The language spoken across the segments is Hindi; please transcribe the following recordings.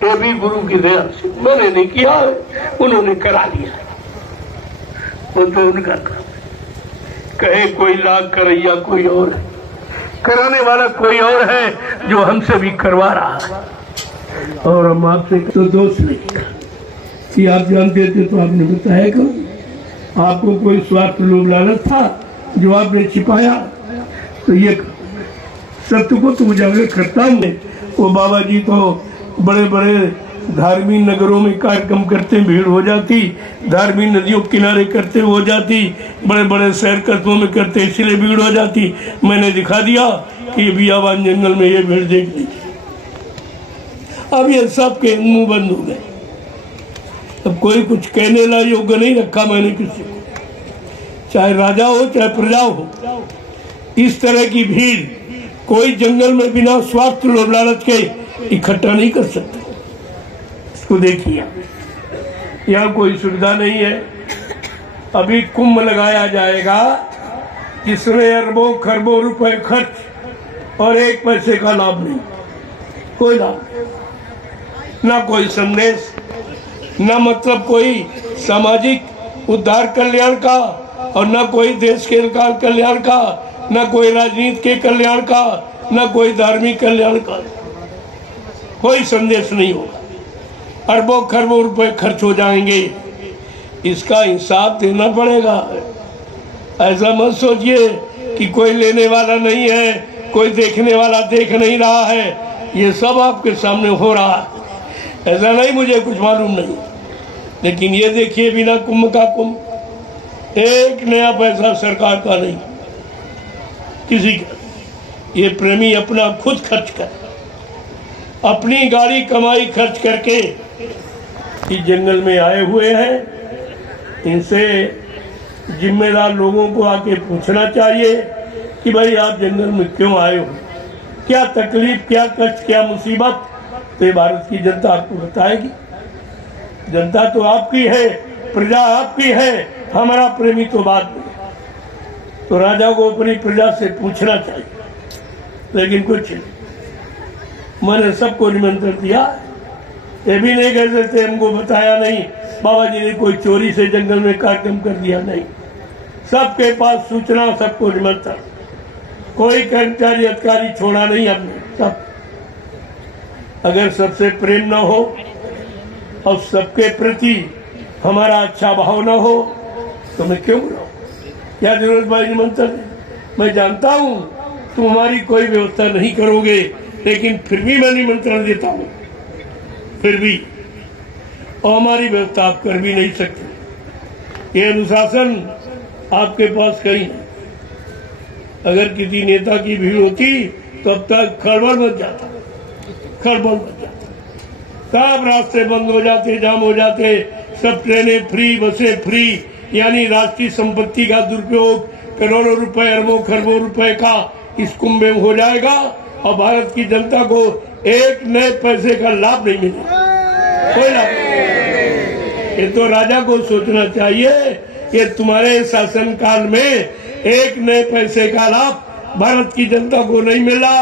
ये भी गुरु की दया से, मैंने नहीं किया है, उन्होंने करा लिया। वो तो उनका काम। कहे कोई लाख करैया कोई और है, कराने वाला कोई और है जो हमसे भी करवा रहा है। और हम आपसे तो दोष नहीं था कि आप जानते थे तो आपने बताया क्यों? आपको कोई स्वार्थ लोभ लालच था जो आपने छिपाया? तो ये सत्य को तो उजागर करता हूँ। वो बाबा जी तो बड़े बड़े धार्मिक नगरों में कार्यक्रम करते, भीड़ हो जाती, धार्मिक नदियों किनारे करते हो जाती, बड़े बड़े शहर कस्बों में करते इसलिए भीड़ हो जाती। मैंने दिखा दिया कि ये बियाबान जंगल में ये भीड़ देख लीजिए। अब ये सब के मुंह बंद हो गए। अब कोई कुछ कहने ला योग्य नहीं रखा मैंने किसी को, चाहे राजा हो चाहे प्रजा हो। इस तरह की भीड़ कोई जंगल में बिना स्वार्थ लोभ लालच के इकट्ठा नहीं कर सकता। इसको देखिए, यहाँ कोई सुविधा नहीं है। अभी कुंभ लगाया जाएगा जिसमें अरबों खरबों रुपए खर्च और एक पैसे का लाभ नहीं, कोई लाभ नहीं, ना कोई संदेश, ना मतलब कोई सामाजिक उद्धार कल्याण का, और ना कोई देश के कल्याण का, ना कोई राजनीति के कल्याण का, ना कोई धार्मिक कल्याण का। कोई संदेश नहीं होगा। अरबों खरबों रुपए खर्च हो जाएंगे, इसका हिसाब देना पड़ेगा। ऐसा मत सोचिए कि कोई लेने वाला नहीं है, कोई देखने वाला देख नहीं रहा है। ये सब आपके सामने हो रहा है। ऐसा नहीं मुझे कुछ मालूम नहीं, लेकिन ये देखिए बिना कुंभ का कुंभ, एक नया पैसा सरकार का नहीं, किसी का। ये प्रेमी अपना खुद खर्च कर, अपनी गाड़ी कमाई खर्च करके इस जंगल में आए हुए हैं। इनसे जिम्मेदार लोगों को आके पूछना चाहिए कि भाई आप जंगल में क्यों आए हो, क्या तकलीफ, क्या कष्ट, क्या मुसीबत। तो ये भारत की जनता आपको बताएगी। जनता तो आपकी है, प्रजा आपकी है, हमारा प्रेमी तो बाद में। तो राजा को अपनी प्रजा से पूछना चाहिए, लेकिन कुछ मैंने सबको निमंत्रण दिया। ये भी नहीं कह सकते हमको बताया नहीं, बाबा जी ने कोई चोरी से जंगल में कार्यक्रम कर दिया, नहीं। सबके पास सूचना, सबको निमंत्रण, कोई कर्मचारी अधिकारी छोड़ा नहीं हमने, सब। अगर सबसे प्रेम न हो और सबके प्रति हमारा अच्छा भाव न हो तो मैं क्यों बुलाऊं? क्या जरूरत भाई निमंत्रण? मैं जानता हूं तुम हमारी कोई व्यवस्था नहीं करोगे, लेकिन फिर भी मैं निमंत्रण देता हूं, फिर भी। और हमारी व्यवस्था आप कर भी नहीं सकते। ये अनुशासन आपके पास कहीं नहीं। अगर किसी नेता की भीड़ होती तो अब तक खड़बड़ मच जाता, खड़बड़ मच जाता। सब रास्ते बंद हो जाते, जाम हो जाते, सब ट्रेनें फ्री, बसें फ्री। यानी राष्ट्रीय संपत्ति का दुरुपयोग, करोड़ों रुपए, अरबों खरबों रुपए का इस कुंभ में हो जाएगा और भारत की जनता को एक नए पैसे का लाभ नहीं मिलेगा, कोई लाभ नहीं। ये तो राजा को सोचना चाहिए कि तुम्हारे शासन काल में एक नए पैसे का लाभ भारत की जनता को नहीं मिला।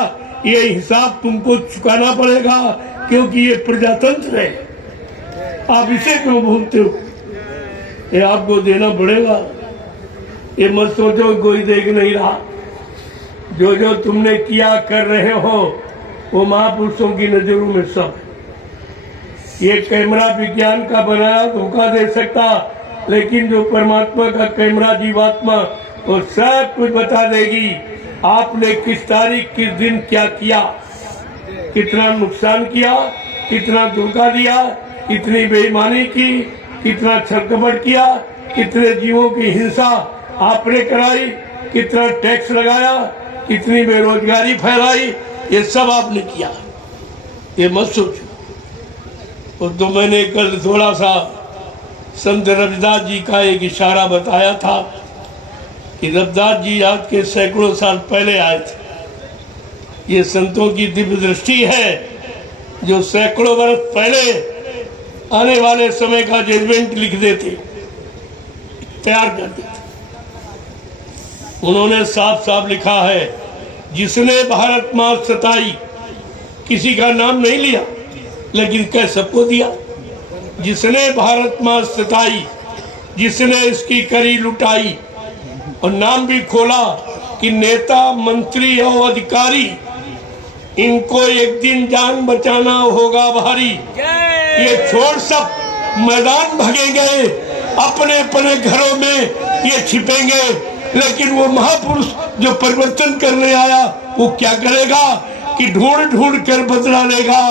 ये हिसाब तुमको चुकाना पड़ेगा, क्योंकि ये प्रजातंत्र है। आप इसे क्यों भूलते हो? ये आपको देना पड़ेगा। ये मत सोचो कोई देख नहीं रहा। जो जो तुमने किया कर रहे हो वो महापुरुषों की नजरों में सब। ये कैमरा विज्ञान का बनाया धोखा दे सकता, लेकिन जो परमात्मा का कैमरा जीवात्मा वो सब कुछ बता देगी। आपने किस तारीख किस दिन क्या किया, कितना नुकसान किया, कितना धोखा दिया, कितनी बेईमानी की, कितना छलकपट किया, कितने जीवों की हिंसा आपने कराई, कितना टैक्स लगाया, कितनी बेरोजगारी फैलाई, ये सब आपने किया। ये मत सोचो। तो मैंने कल थोड़ा सा संत रविदास जी का एक इशारा बताया था कि रविदास जी आज के सैकड़ों साल पहले आए थे। ये संतों की दिव्य दृष्टि है जो सैकड़ों वर्ष पहले आने वाले समय का जजमेंट लिख देते, तैयार कर देते। उन्होंने साफ साफ लिखा है, जिसने भारत माँ सताई, किसी का नाम नहीं लिया, लेकिन कह सबको दिया। जिसने भारत मां सताई, जिसने इसकी करी लुटाई, और नाम भी खोला कि नेता मंत्री और अधिकारी, इनको एक दिन जान बचाना होगा भारी। ये छोड़ सब मैदान भागेंगे, अपने अपने घरों में ये छिपेंगे, लेकिन वो महापुरुष जो परिवर्तन करने आया वो क्या करेगा कि ढूंढ ढूंढ कर बदला लेगा,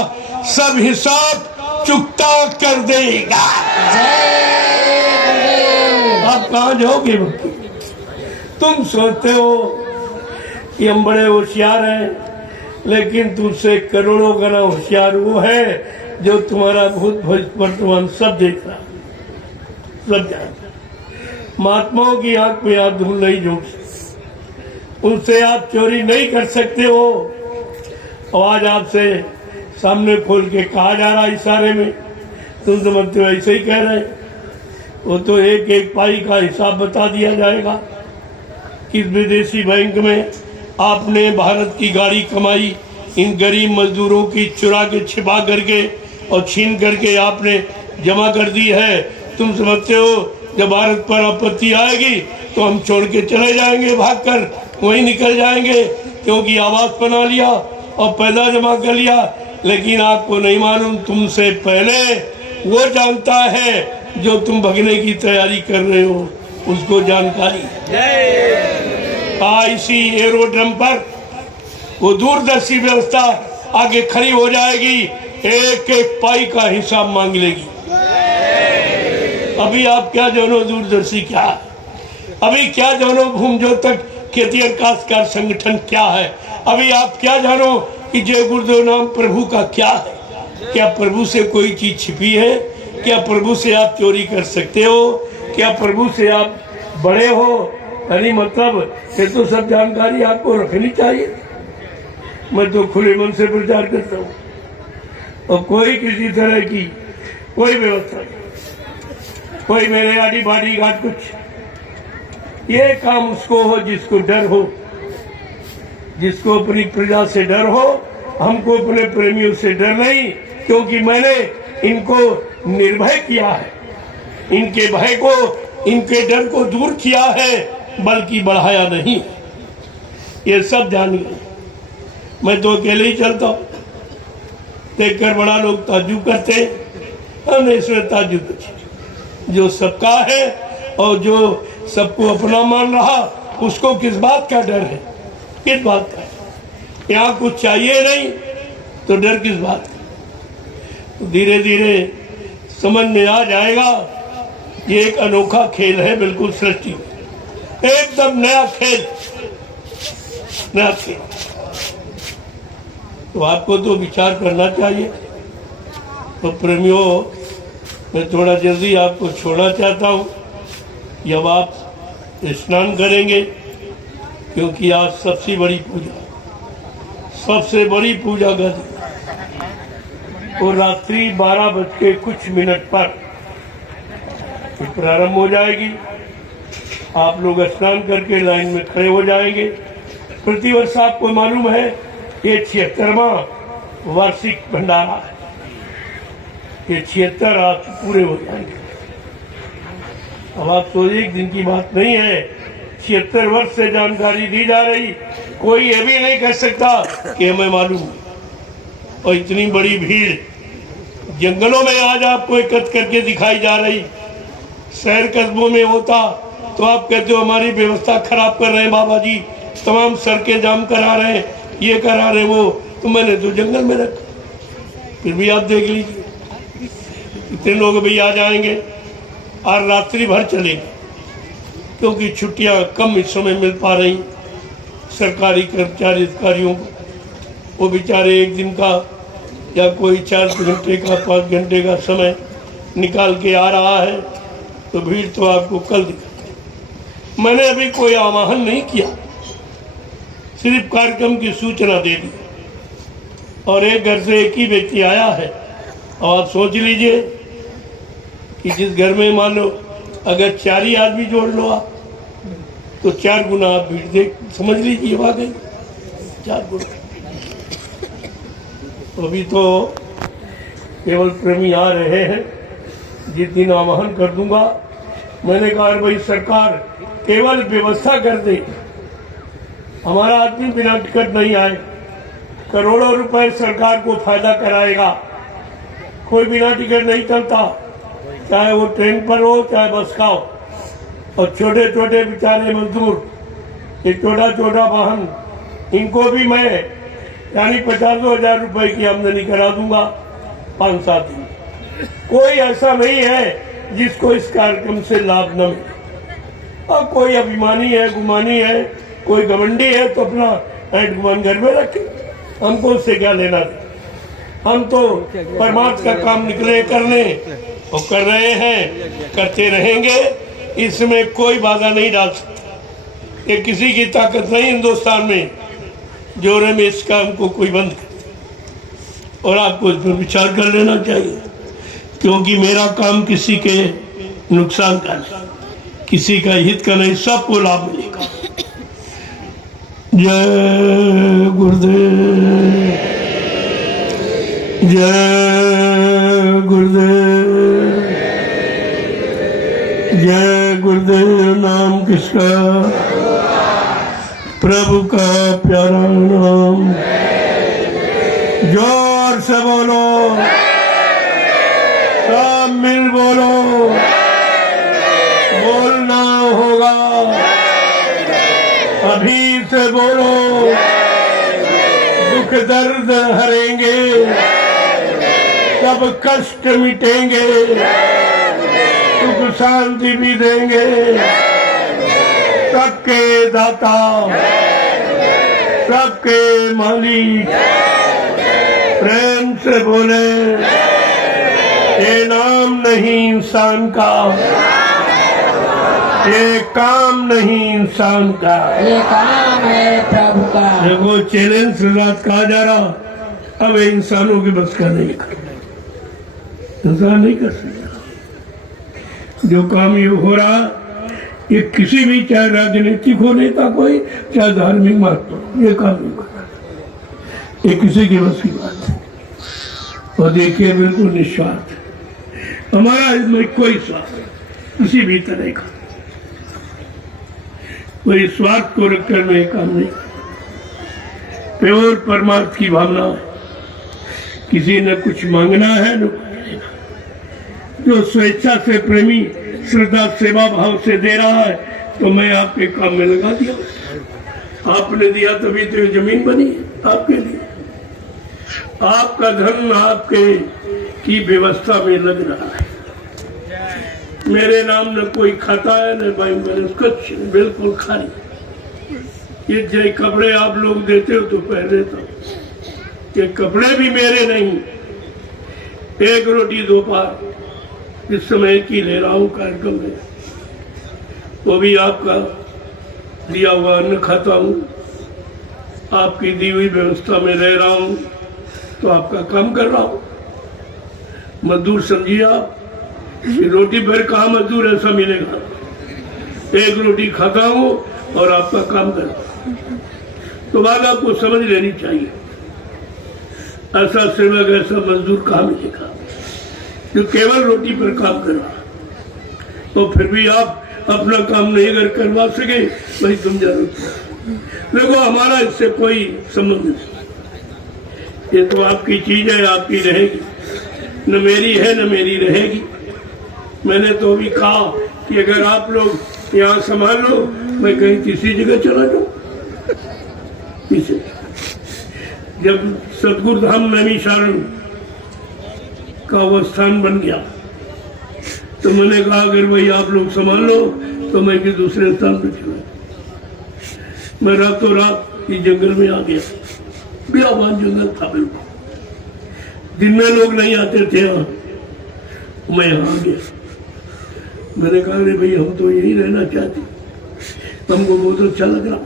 सब हिसाब चुकता कर देगा। आप कहाँ जाओगे? तुम सोचते हो कि हम बड़े होशियार हैं, लेकिन तुमसे करोड़ों गुना होशियार वो है जो तुम्हारा भूत भविष्य वर्तमान सब देख रहा, सब जानता। महात्माओं की आंख में आप धूल नहीं झोंक सकते, उनसे आप चोरी नहीं कर सकते हो। और आज आपसे सामने खोल के कहा जा रहा इशारे में, तुम समझते हो ऐसे ही कह रहे। वो तो एक एक पाई का हिसाब बता दिया जाएगा। किस विदेशी बैंक में आपने भारत की गाड़ी कमाई, इन गरीब मजदूरों की चुरा के छिपा करके और छीन करके आपने जमा कर दी है। तुम समझते हो जब भारत पर आपत्ति आएगी तो हम छोड़ के चले जाएंगे, भागकर वहीं निकल जाएंगे, क्योंकि आवास बना लिया और पैदा जमा कर लिया। लेकिन आपको नहीं मालूम, तुमसे पहले वो जानता है जो तुम भगने की तैयारी कर रहे हो, उसको जानकारी इसी एरोड्रम पर वो दूरदर्शी व्यवस्था आगे खड़ी हो जाएगी, एक एक पाई का हिसाब मांग लेगी। अभी आप क्या जानो दूरदर्शी क्या है, अभी क्या जानो भूमजोतक खेती काश्तकार संगठन क्या है, अभी आप क्या जानो कि जय गुरुदेव नाम प्रभु का क्या है। क्या प्रभु से कोई चीज छिपी है? क्या प्रभु से आप चोरी कर सकते हो? क्या प्रभु से आप बड़े हो? यानी मतलब ये तो सब जानकारी आपको रखनी चाहिए। मैं तो खुले मन से प्रचार करता हूँ और कोई किसी तरह की कोई व्यवस्था नहीं, कोई मेरे आड़ी बाड़ी घाट कुछ। ये काम उसको हो जिसको डर हो, जिसको अपनी प्रजा से डर हो। हमको अपने प्रेमियों से डर नहीं, क्योंकि मैंने इनको निर्भय किया है, इनके भय को, इनके डर को दूर किया है, बल्कि बढ़ाया नहीं। ये सब जान गए। मैं तो अकेले ही चलता हूँ, देखकर बड़ा लोग ताज्जुब करते हैं। हमने इसमें ताज्जुब कुछ, जो सबका है और जो सबको अपना मान रहा, उसको किस बात का डर है? किस बात का? यहाँ कुछ चाहिए नहीं तो डर किस बात का? धीरे धीरे समझ में आ जाएगा। ये एक अनोखा खेल है, बिल्कुल सृष्टि एकदम नया खेल, नया खेल। तो आपको तो विचार करना चाहिए। तो प्रेमियों, मैं थोड़ा जल्दी आपको छोड़ना चाहता हूँ। जब आप स्नान करेंगे, क्योंकि आज सबसे बड़ी पूजा, सबसे बड़ी पूजा का दिन, और रात्रि 12:00 पर प्रारंभ हो जाएगी। आप लोग स्नान करके लाइन में खड़े हो जाएंगे। प्रतिवर्ष आपको मालूम है ये 76वां वार्षिक भंडारा है। ये 76 आप पूरे हो जाएंगे। अब आप तो एक दिन की बात नहीं है, 76 वर्ष से जानकारी दी जा रही। कोई ये भी नहीं कह सकता कि हमें मालूम। और इतनी बड़ी भीड़ जंगलों में आज आपको एकत्र करके दिखाई जा रही। शहर कस्बों में होता तो आप कहते हो हमारी व्यवस्था खराब कर रहे हैं बाबा जी, तमाम सड़कें जाम करा रहे हैं, ये करा रहे वो। तो मैंने तो जंगल में रखा। फिर भी आप देख लीजिए इतने लोग भी आ जाएंगे और रात्रि भर चलेंगे, क्योंकि छुट्टियां कम इस समय मिल पा रही सरकारी कर्मचारी अधिकारियों को। वो बेचारे एक दिन का या कोई 4 घंटे का 5 घंटे का समय निकाल के आ रहा है, तो भीड़ तो आपको कल दिखा। मैंने अभी कोई आह्वान नहीं किया, सिर्फ कार्यक्रम की सूचना दे दी। और एक घर से एक ही व्यक्ति आया है। और आप सोच लीजिए कि जिस घर में मान लो अगर 4 ही आदमी जोड़ लो आप, तो 4 गुना आप भीड़ देख समझ लीजिए, वाकई 4 गुना। तो अभी तो केवल प्रेमी आ रहे हैं, जिस दिन आह्वान कर दूंगा। मैंने कहा भाई सरकार केवल व्यवस्था कर दे, हमारा आदमी बिना टिकट नहीं आए। करोड़ों रुपए सरकार को फायदा कराएगा, कोई बिना टिकट नहीं चलता, चाहे वो ट्रेन पर हो चाहे बस का हो। और छोटे छोटे बेचारे मजदूर, ये छोटा छोटा वाहन, इनको भी मैं यानी 50,000 रुपए की आमदनी करा दूंगा 5-7 दिन। कोई ऐसा नहीं है जिसको इस कार्यक्रम से लाभ न मिले। और कोई अभिमानी है, गुमानी है, कोई घमंडी है तो अपना ऐट गुमान घर में रखे, हमको उससे क्या लेना दे। हम तो परमात्मा का काम निकले करने और कर रहे हैं, करते रहेंगे। इसमें कोई बाधा नहीं डाल सकता। ये किसी की ताकत नहीं हिंदुस्तान में जोरे में इस काम को कोई बंद कर। और आपको इस पर विचार कर लेना चाहिए, क्योंकि मेरा काम किसी के नुकसान का नहीं, किसी का हित का नहीं, सबको लाभ मिलेगा। जय गुरुदेव, जय गुरुदेव, जय गुरुदेव। नाम किसका? प्रभु का प्यारा नाम। जोर से बोलो, सब मिल बोलो, बोलना होगा। अभी से बोलो, दुख दर्द हरेंगे, सब कष्ट मिटेंगे, सुख शांति भी देंगे। सबके दाता, सबके मालिक, प्रेम से बोले, ये नाम नहीं इंसान का, ये काम नहीं इंसान का, ये काम है प्रभु का। देखो चैलेंज से रात कहा जा रहा, अब इंसानों के बस का नहीं कर, इंसान नहीं कर सकता। जो काम ये हो रहा, ये किसी भी, चाहे राजनीतिक हो नेता कोई, चाहे धार्मिक महत्व, ये काम नहीं कर सकता। ये किसी की बस की बात है। और देखिए बिल्कुल निस्वार्थ, हमारा इसमें कोई स्वार्थ किसी भी तरह का, कोई स्वार्थ को रखकर मैं काम नहीं। प्योर परमार्थ की भावना है, किसी ने कुछ मांगना है न कुछ लेना। जो स्वेच्छा से प्रेमी श्रद्धा सेवा भाव से दे रहा है, तो मैं आपके काम में लगा दिया। आपने दिया तभी तो ये जमीन बनी है आपके लिए। आपका धन आपके की व्यवस्था में लग रहा है। मेरे नाम न कोई खाता है न भाई, मैंने कुछ बिल्कुल खाली। ये जो कपड़े आप लोग देते हो तो पहन लेता हूँ। ये कपड़े भी मेरे नहीं। एक रोटी दोपहर इस समय की ले रहा हूँ कार्यक्रम में, वो भी आपका दिया हुआ अन्न खाता हूँ। आपकी दी हुई व्यवस्था में रह रहा हूँ, तो आपका काम कर रहा हूँ। मजदूर समझिए आप, रोटी भर कहाँ मजदूर ऐसा मिलेगा। एक रोटी खाता हूँ और आपका काम कर रहा हूँ, तो बात आपको समझ लेनी चाहिए। ऐसा सेवक, ऐसा मजदूर कहाँ मिलेगा जो केवल रोटी पर काम कर रहा। तो फिर भी आप अपना काम नहीं अगर करवा सके, वही तुम जानो। देखो हमारा इससे कोई संबंध नहीं। ये तो आपकी चीज है, आपकी रहेगी, न मेरी है न मेरी रहेगी। मैंने तो अभी कहा कि अगर आप लोग यहाँ संभाल लो, मैं कहीं तीसरी जगह चला जाऊँ। जब सतगुरु धाम नैमी शरण का वो स्थान बन गया, तो मैंने कहा अगर भाई आप लोग संभाल लो, तो मैं भी दूसरे स्थान पर चला। मैं रातों रात इस जंगल में आ गया। बियाबान जंगल था बिल्कुल, दिन में लोग नहीं आते थे यहाँ, मैं यहाँ आ गया। मैंने कहा अरे भाई हम तो यही रहना चाहते, हमको बहुत अच्छा लग रहा।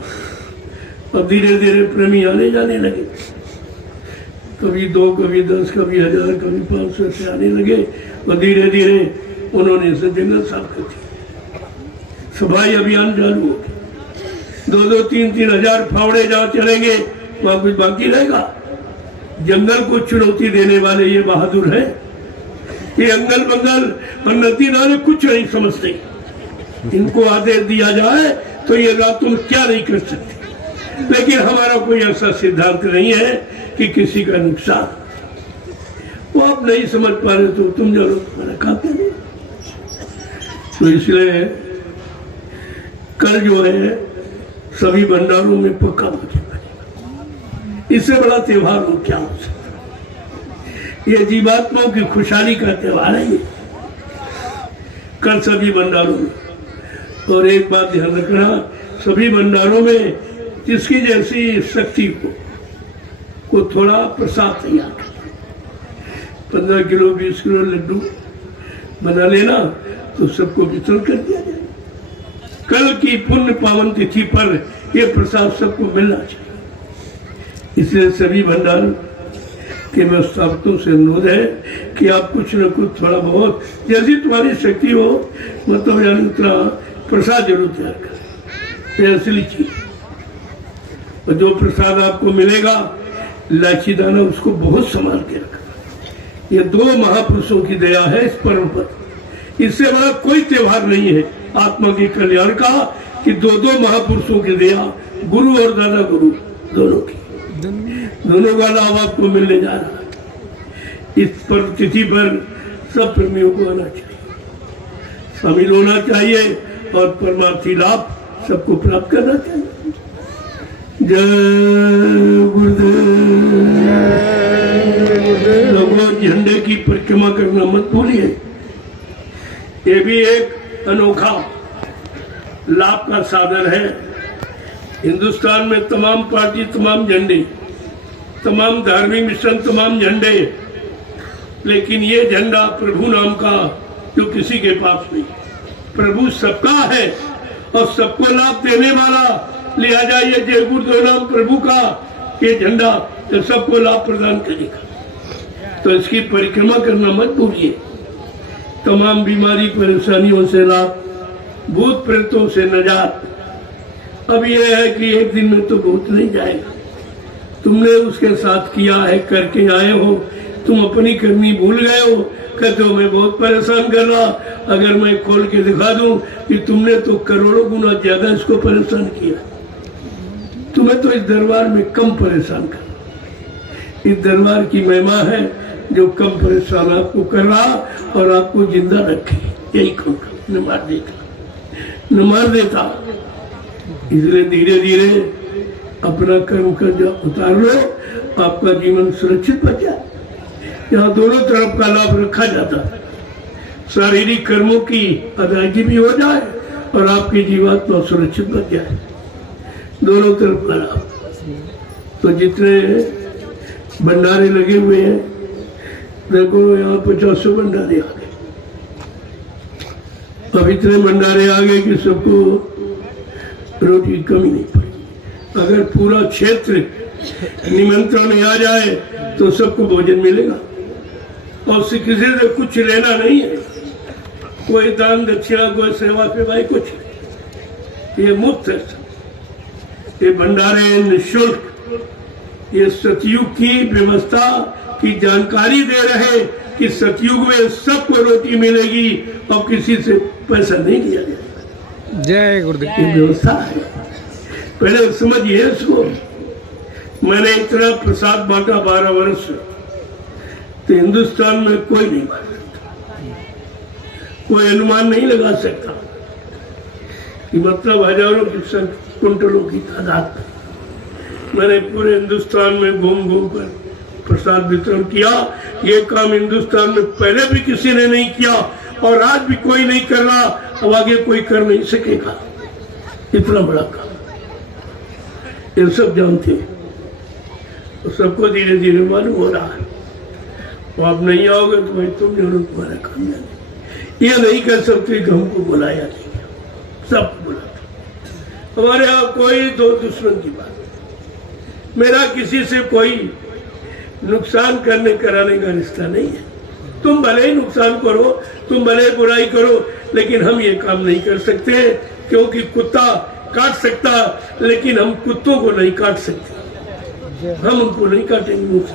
अब धीरे धीरे प्रेमी आने जाने लगे, कभी 2, कभी 10, कभी 1000, कभी 500 से आने लगे। और धीरे धीरे उन्होंने इसे जंगल साफ कर दिया। सफाई अभियान चालू हो गया। 2-2, 3-3 हजार फावड़े जहाँ चलेंगे वहां कुछ बाकी रहेगा। जंगल को चुनौती देने वाले ये बहादुर है। ये अंगल बंगल और नदी नाले कुछ नहीं समझते। इनको आदेश दिया जाए तो ये रातों में क्या नहीं कर सकते। लेकिन हमारा कोई ऐसा सिद्धांत नहीं है कि किसी का नुकसान, वो आप नहीं समझ पा रहे तो तुम जानो, तुम्हारा खाते नहीं। तो इसलिए कल जो है सभी भंडारों में पक्का भोजन बनेगा। इससे बड़ा त्योहार हो क्या हो सकता। ये जीवात्माओं की खुशहाली का त्योहार है ये, कल सभी भंडारों में। और एक बात ध्यान रखना, सभी भंडारों में जिसकी जैसी शक्ति को थोड़ा प्रसाद तैयार कर, 15 किलो 20 किलो लड्डू बना लेना तो सबको वितरण कर दिया जाए। कल की पुण्य पावन तिथि पर यह प्रसाद सबको मिलना चाहिए। इसलिए सभी भंडार के व्यवस्थापकों से अनुरोध है कि आप कुछ न कुछ थोड़ा बहुत जैसी तुम्हारी शक्ति हो, मतलब यानी उतना प्रसाद जरूर तैयार करें, असली चीज। और जो प्रसाद आपको मिलेगा इलायची दाना, उसको बहुत संभाल के रखना। ये 2 महापुरुषों की दया है इस पर्व पर। इससे बड़ा कोई त्योहार नहीं है आत्मा के कल्याण का कि 2 महापुरुषों की दया, गुरु और दादा गुरु दोनों की, दोनों का लाभ आपको मिलने जा रहा है। इस पर्व तिथि पर सब प्रेमियों को आना चाहिए, शामिल होना चाहिए और परमार्थी लाभ सबको प्राप्त करना चाहिए। जय गुरुदेव। लोगों, झंडे की परिक्रमा करना मत भूलिए। ये भी एक अनोखा लाभ का साधन है। हिंदुस्तान में तमाम पार्टी, तमाम झंडे, तमाम धार्मिक मिशन, तमाम झंडे, लेकिन ये झंडा प्रभु नाम का जो किसी के पास नहीं। प्रभु सबका है और सबको लाभ देने वाला, लिहाजा ये जय गुरुदेव नाम प्रभु का ये झंडा सबको लाभ प्रदान करेगा। तो इसकी परिक्रमा करना मत भूलिए। तमाम बीमारी परेशानियों से लाभ, भूत प्रेतों से नजात। अब यह है कि एक दिन में तो भूत नहीं जाएगा। तुमने उसके साथ किया है, करके आए हो, तुम अपनी करनी भूल गए हो, कहते हो मैं बहुत परेशान कर रहा। अगर मैं खोल के दिखा दूं कि तुमने तो करोड़ों गुना ज्यादा इसको परेशान किया, तुम्हें तो इस दरबार में कम परेशान कर। इस दरबार की महिमा है जो कम परेशान आपको कर रहा और आपको जिंदा रखे। यही कहूँगा, न मार देता, न मार देता। इसलिए धीरे धीरे अपना कर्म कर उतार लो, आपका जीवन सुरक्षित बच जाए। यहाँ दोनों तरफ का लाभ रखा जाता है। शारीरिक कर्मों की अदायगी भी हो जाए और आपकी जीवात्मा सुरक्षित बच जाए, दोनों तरफ का लाभ। तो जितने भंडारे लगे हुए हैं, देखो यहाँ 50 भंडारे आ गए। अब इतने भंडारे आ गए कि सबको रोटी की कमी नहीं पड़ी। अगर पूरा क्षेत्र निमंत्रण में आ जाए तो सबको भोजन मिलेगा और किसी से कुछ लेना नहीं है। कोई दान दक्षिणा, कोई सेवा सेवाई, कुछ नहीं। ये मुफ्त है। ये भंडारे निःशुल्क, ये सतयुग की व्यवस्था की जानकारी दे रहे कि सतयुग में सबको रोटी मिलेगी और किसी से पैसा नहीं लिया जाएगा। जय गुरुदेव। ये व्यवस्था है, पहले समझिए इसको। मैंने इतना प्रसाद बांटा 12 वर्ष, तो हिंदुस्तान में कोई नहीं बांट सकता, कोई अनुमान नहीं लगा सकता कि मतलब हजारों की कुंटलों की तादाद। मैंने पूरे हिंदुस्तान में घूम घूम कर प्रसाद वितरण किया। ये काम हिंदुस्तान में पहले भी किसी ने नहीं किया और आज भी कोई नहीं कर रहा, अब आगे कोई कर नहीं सकेगा। इतना बड़ा काम ये सब जानते हैं, तो सबको धीरे धीरे मालूम हो रहा है। तो आप नहीं आओगे तो भाई तुम जरूर तुम्हारा काम जाने। ये नहीं कर सकते कि हमको बुलाया नहीं, सब बुलाते। हमारे यहाँ कोई दो दुश्मन की बात, मेरा किसी से कोई नुकसान करने कराने का रिश्ता नहीं है। तुम भले ही नुकसान करो, तुम भले ही बुराई करो, लेकिन हम ये काम नहीं कर सकते, क्योंकि कुत्ता काट सकता लेकिन हम कुत्तों को नहीं काट सकते। हम उनको नहीं काटेंगे मुंह से,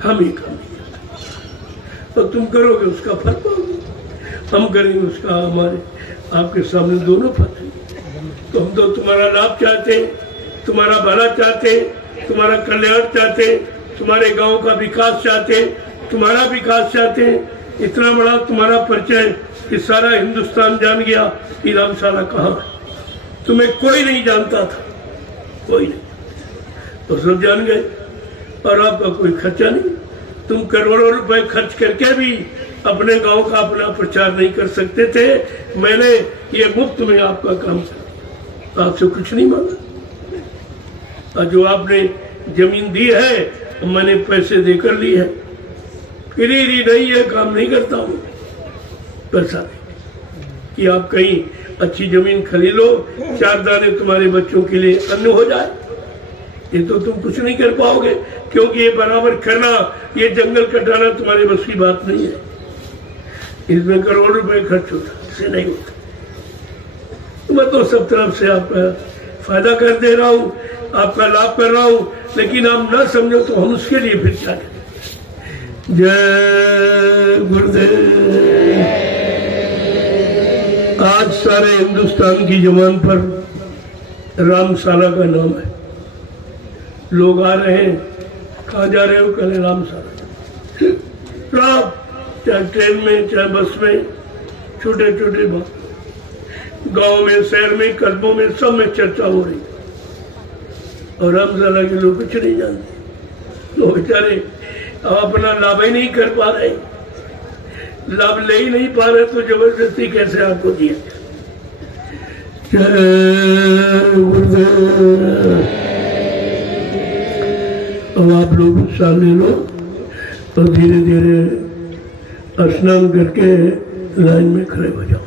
हम ये काम नहीं करते। और तुम करोगे उसका फल पाओगे, हम करेंगे उसका, हमारे आपके सामने दोनों फल हैं। तो हम तो तुम्हारा लाभ चाहते हैं, तुम्हारा भला चाहते हैं, तुम्हारा कल्याण चाहते हैं, तुम्हारे गांव का विकास चाहते हैं, तुम्हारा विकास चाहते हैं। इतना बड़ा तुम्हारा परिचय कि सारा हिंदुस्तान जान गया कि रामशाला कहाँ है। तुम्हें कोई नहीं जानता था, कोई नहीं, तो सब जान गए। और आपका कोई खर्चा नहीं, तुम करोड़ों रुपए खर्च करके भी अपने गांव का अपना प्रचार नहीं कर सकते थे। मैंने ये मुफ्त में आपका काम किया, आपसे कुछ नहीं मांगा। और जो आपने जमीन दी है मैंने पैसे देकर ली है, फ्री नहीं है, काम नहीं करता हूँ पैसा नहीं कि आप कहीं अच्छी जमीन खरीदो, 4 दाने तुम्हारे बच्चों के लिए अन्न हो जाए। ये तो तुम कुछ नहीं कर पाओगे, क्योंकि ये बराबर करना, ये जंगल कटाना तुम्हारे बस की बात नहीं है। इसमें करोड़ रुपए खर्च होता, इससे नहीं होता। मैं तो सब तरफ से आपका फायदा कर दे रहा हूँ, आपका लाभ कर रहा हूँ, लेकिन आप ना समझो तो हम उसके लिए फिर क्या करें। जय गुरुदेव। आज सारे हिंदुस्तान की जबान पर रामशाला का नाम है। लोग आ रहे हैं, कहाँ जा रहे हो, कल रामशाला। राम, चाहे ट्रेन में चाहे बस में, छोटे छोटे बात, गांव में, शहर में, कस्बों में, सब में चर्चा हो रही। और रामशाला के लोग कुछ नहीं जानते। लोग बेचारे अब अपना लाभ ही नहीं कर पा रहे, लाभ ले ही नहीं पा रहे, तो जबरदस्ती कैसे आपको दिया। अब आप लोग उत्साह ले लो और धीरे धीरे स्नान करके लाइन में खड़े हो जाओ।